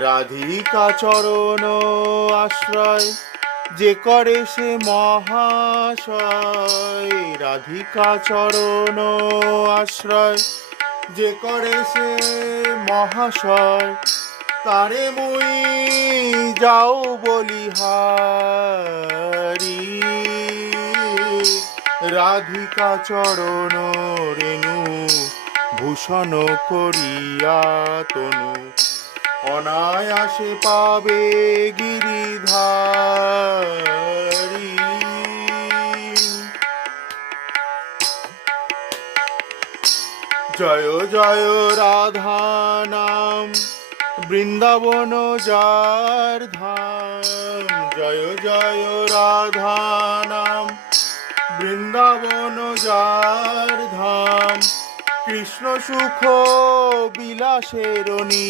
রাধিকা চরণ আশ্রয় যে করে সে মহাশয়। রাধিকা চরণ আশ্রয় যে করে সে মহাশয়, তারে মুই যাও বলিহারি। রাধিকা চরণ রেণু ভূষণ করিয়া তনু, অনায়াসে পাবে গিরিধারী। জয় জয় রাধা নাম বৃন্দাবন যার ধাম। জয় জয় রাধা নাম বৃন্দাবন যার ধাম। কৃষ্ণ সুখ বিলাসের নী